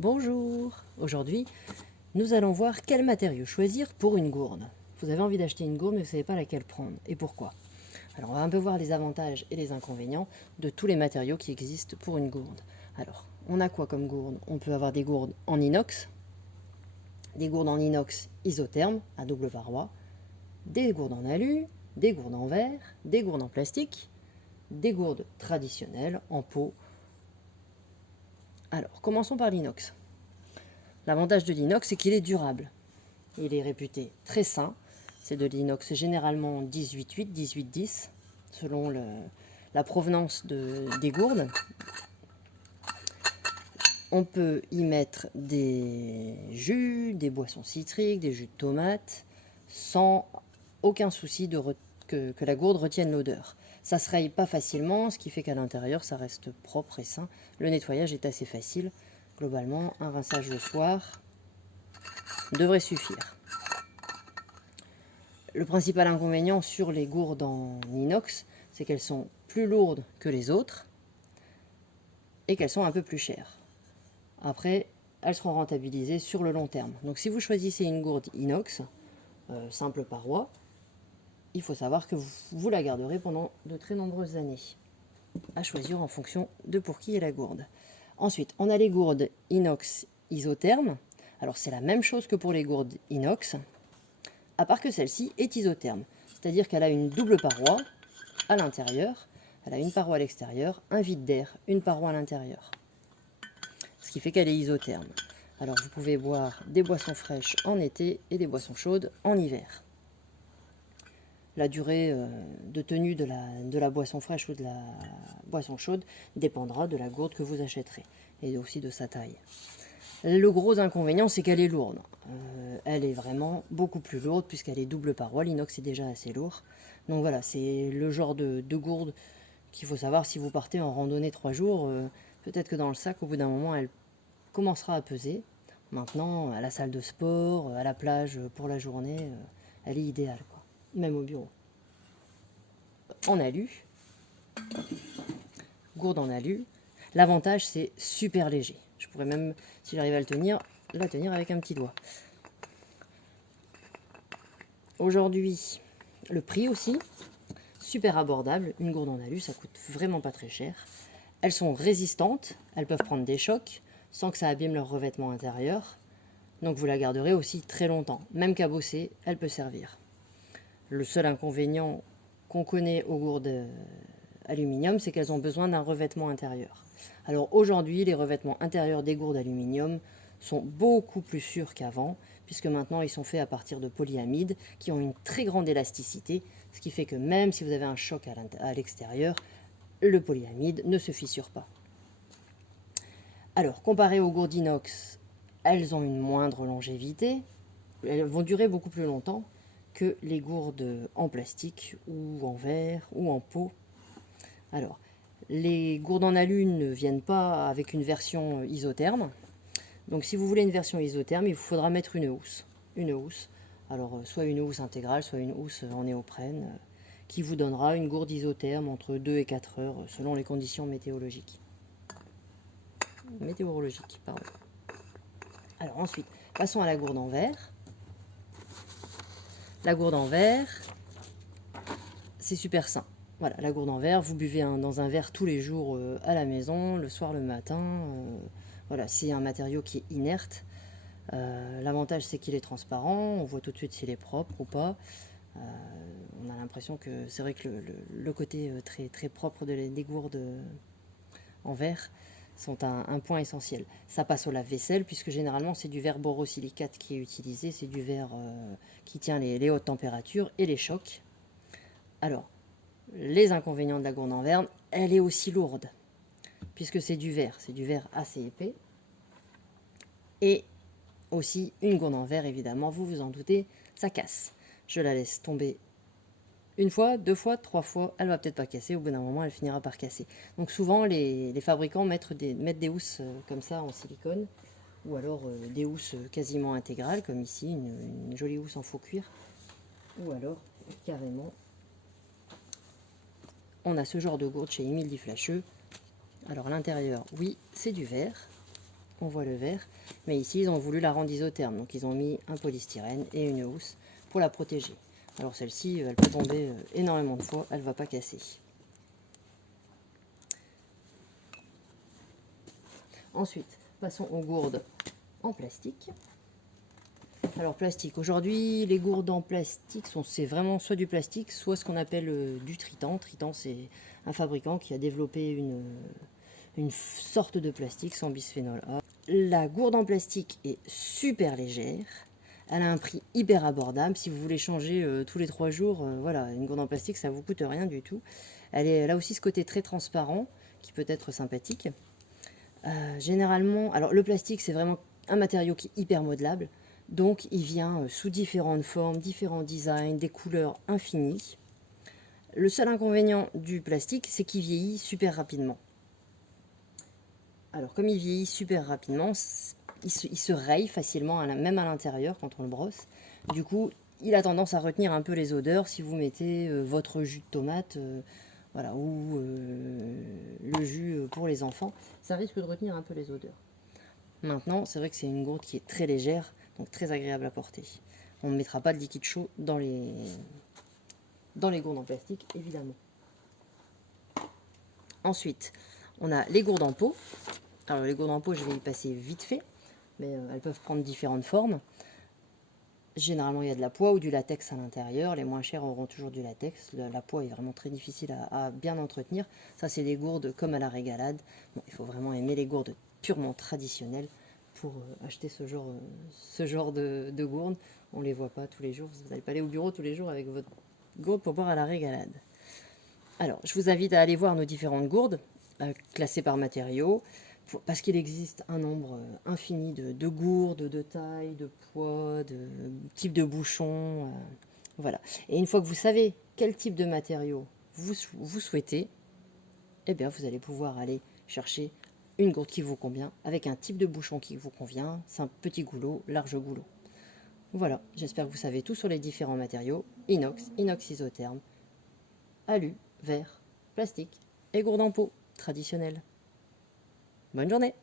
Bonjour! Aujourd'hui, nous allons voir quel matériau choisir pour une gourde. Vous avez envie d'acheter une gourde mais vous ne savez pas laquelle prendre. Et pourquoi? Alors on va un peu voir les avantages et les inconvénients de tous les matériaux qui existent pour une gourde. Alors, on a quoi comme gourde? On peut avoir des gourdes en inox, des gourdes en inox isotherme à double paroi, des gourdes en alu, des gourdes en verre, des gourdes en plastique, des gourdes traditionnelles en peau. Alors, commençons par l'inox. L'avantage de l'inox, c'est qu'il est durable. Il est réputé très sain. C'est de l'inox généralement 18,8, 18,10, selon la provenance des gourdes. On peut y mettre des jus, des boissons citriques, des jus de tomates, sans aucun souci que la gourde retienne l'odeur. Ça se raye pas facilement, ce qui fait qu'à l'intérieur, ça reste propre et sain. Le nettoyage est assez facile. Globalement, un rinçage le soir devrait suffire. Le principal inconvénient sur les gourdes en inox, c'est qu'elles sont plus lourdes que les autres et qu'elles sont un peu plus chères. Après, elles seront rentabilisées sur le long terme. Donc si vous choisissez une gourde inox, simple paroi, il faut savoir que vous la garderez pendant de très nombreuses années. À choisir en fonction de pour qui est la gourde. Ensuite, on a les gourdes inox isothermes. Alors c'est la même chose que pour les gourdes inox, à part que celle-ci est isotherme. C'est-à-dire qu'elle a une double paroi à l'intérieur, elle a une paroi à l'extérieur, un vide d'air, une paroi à l'intérieur. Ce qui fait qu'elle est isotherme. Alors vous pouvez boire des boissons fraîches en été et des boissons chaudes en hiver. La durée de tenue de la boisson fraîche ou de la boisson chaude dépendra de la gourde que vous achèterez et aussi de sa taille. Le gros inconvénient, c'est qu'elle est lourde. Elle est vraiment beaucoup plus lourde puisqu'elle est double paroi. L'inox est déjà assez lourd. Donc voilà, c'est le genre de gourde qu'il faut savoir si vous partez en randonnée 3 jours. Peut-être que dans le sac, au bout d'un moment, elle commencera à peser. Maintenant, à la salle de sport, à la plage pour la journée, elle est idéale, quoi. Même au bureau. En alu, gourde en alu. L'avantage, c'est super léger. Je pourrais même, si j'arrive à la tenir avec un petit doigt. Aujourd'hui, le prix aussi, super abordable. Une gourde en alu, ça coûte vraiment pas très cher. Elles sont résistantes, elles peuvent prendre des chocs sans que ça abîme leur revêtement intérieur. Donc vous la garderez aussi très longtemps. Même cabossée, elle peut servir. Le seul inconvénient qu'on connaît aux gourdes aluminium, c'est qu'elles ont besoin d'un revêtement intérieur. Alors aujourd'hui, les revêtements intérieurs des gourdes aluminium sont beaucoup plus sûrs qu'avant, puisque maintenant ils sont faits à partir de polyamides qui ont une très grande élasticité, ce qui fait que même si vous avez un choc à l'extérieur, le polyamide ne se fissure pas. Alors, comparé aux gourdes inox, elles ont une moindre longévité, elles vont durer beaucoup plus longtemps que les gourdes en plastique ou en verre ou en peau. Alors, les gourdes en alu ne viennent pas avec une version isotherme. Donc si vous voulez une version isotherme, il vous faudra mettre une housse. Une housse. Alors soit une housse intégrale, soit une housse en néoprène, qui vous donnera une gourde isotherme entre 2 et 4 heures selon les conditions météorologiques. Pardon. Alors ensuite, passons à la gourde en verre. La gourde en verre, c'est super sain. Voilà, la gourde en verre, vous buvez dans un verre tous les jours à la maison, le soir, le matin. Voilà, c'est un matériau qui est inerte. L'avantage, c'est qu'il est transparent, on voit tout de suite s'il est propre ou pas. On a l'impression que c'est vrai que le côté très, très propre des gourdes en verre sont un point essentiel. Ça passe au lave-vaisselle puisque généralement c'est du verre borosilicate qui est utilisé, c'est du verre qui tient les hautes températures et les chocs. Alors, les inconvénients de la gourde en verre, elle est aussi lourde puisque c'est du verre assez épais. Et aussi une gourde en verre, évidemment, vous vous en doutez, ça casse. Je la laisse tomber une fois, 2 fois, 3 fois, elle va peut-être pas casser, au bout d'un moment elle finira par casser. Donc souvent les fabricants mettent des housses comme ça en silicone, ou alors des housses quasiment intégrales, comme ici, une jolie housse en faux cuir, ou alors carrément on a ce genre de gourde chez Émile Difflacheux. Alors à l'intérieur, oui, c'est du verre, on voit le verre. Mais ici, ils ont voulu la rendre isotherme. Donc, ils ont mis un polystyrène et une housse pour la protéger. Alors, celle-ci, elle peut tomber énormément de fois. Elle ne va pas casser. Ensuite, passons aux gourdes en plastique. Alors plastique, aujourd'hui les gourdes en plastique c'est vraiment soit du plastique, soit ce qu'on appelle du Tritan. Tritan, c'est un fabricant qui a développé une sorte de plastique sans bisphénol A. La gourde en plastique est super légère, elle a un prix hyper abordable. Si vous voulez changer tous les 3 jours, voilà, une gourde en plastique ça vous coûte rien du tout. Elle a aussi ce côté très transparent qui peut être sympathique. Généralement, alors le plastique c'est vraiment un matériau qui est hyper modelable, donc il vient sous différentes formes, différents designs, des couleurs infinies. Le seul inconvénient du plastique c'est qu'il vieillit super rapidement. Alors comme il vieillit super rapidement, il se raye facilement, même à l'intérieur quand on le brosse. Du coup, il a tendance à retenir un peu les odeurs si vous mettez votre jus de tomate. Voilà, ou le jus pour les enfants, ça risque de retenir un peu les odeurs. Maintenant, c'est vrai que c'est une gourde qui est très légère, donc très agréable à porter. On ne mettra pas de liquide chaud dans les gourdes en plastique, évidemment. Ensuite, on a les gourdes en pot. Alors les gourdes en pot, je vais y passer vite fait, mais elles peuvent prendre différentes formes. Généralement, il y a de la poix ou du latex à l'intérieur. Les moins chères auront toujours du latex. La poix est vraiment très difficile à bien entretenir. Ça, c'est des gourdes comme à la régalade. Bon, il faut vraiment aimer les gourdes purement traditionnelles pour acheter ce genre de gourdes. On ne les voit pas tous les jours. Vous n'allez pas aller au bureau tous les jours avec votre gourde pour boire à la régalade. Alors, je vous invite à aller voir nos différentes gourdes, classées par matériaux, parce qu'il existe un nombre infini de gourdes, de tailles, de poids, de types de bouchons. Voilà. Et une fois que vous savez quel type de matériau vous souhaitez, eh bien, vous allez pouvoir aller chercher une gourde qui vous convient, avec un type de bouchon qui vous convient, c'est un petit goulot, large goulot. Voilà, j'espère que vous savez tout sur les différents matériaux, inox, inox isotherme, alu, verre, plastique et gourde en pot traditionnelle. Bonne journée!